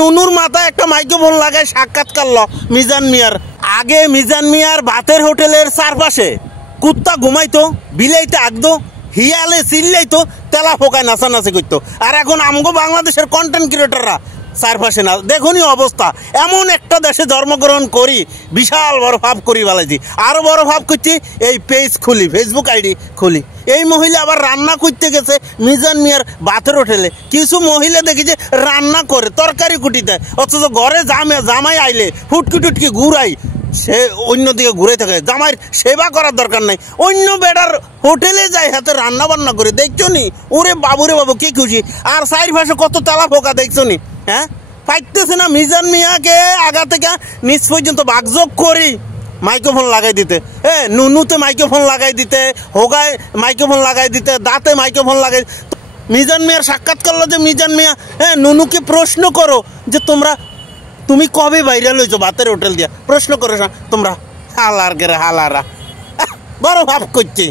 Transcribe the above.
নুনুর মাথায় একটা মাইক্রোফোন লাগায় সাক্ষাৎ করলো মিজান মিয়ার। আগে মিজান মিয়ার ভাতের হোটেলের চারপাশে কুত্তা ঘুমাইতো, বিলাইতে আগতো, হিয়ালে চিল্লাইতো, তেলা ফোকায় নাচানাচি করতো। আর এখন আমগো বাংলাদেশের কন্টেন্ট ক্রিয়েটররা চারপাশে না, দেখুনি অবস্থা। এমন একটা দেশে জন্মগ্রহণ করি, বিশাল বড় ভাব করি বলাইছি। আরো বড় ভাব করছি, এই পেজ খুলি, ফেসবুক আইডি খুলি। এই মহিলা আবার রান্না করতে গেছে মিজান মিয়ার ভাতের হোটেলে। কিছু মহিলা দেখি যে রান্না করে, তরকারি কুটি দেয়, অথচ ঘরে জামাই আইলে ফুটকি টুটকি ঘুরাই, সে অন্যদিকে ঘুরে থাকে। জামাইয়ের সেবা করার দরকার নাই, অন্য বেটার হোটেলে যাই হাতে রান্না বান্না করে। দেখছো নি? ওরে বাবুরে বাবু, কি খুশি। আর সাইড ভাষে কত তেলা ফোকা, দেখছো নি? হ্যাঁ, পাইতেছে না মিজান মিয়াকে আগা থেকে নিচ পর্যন্ত বাগযোগ করি মাইক্রোফোন লাগাই দিতে। নুনুতে মাইক্রোফোন লাগাই দিতে, হোগায় মাইক্রোফোন লাগাই দিতে, দাঁতে মাইক্রোফোন লাগাই। মিজান মিয়ার সাক্ষাৎ করলো যে মিজান মিয়া, নুনুকে প্রশ্ন করো যে তুমি কবে ভাইরাল হয়েছো ভাতের হোটেল দিয়া, প্রশ্ন করো তোমরা। হালার গেরে হালারা, বড় ভাব করছি।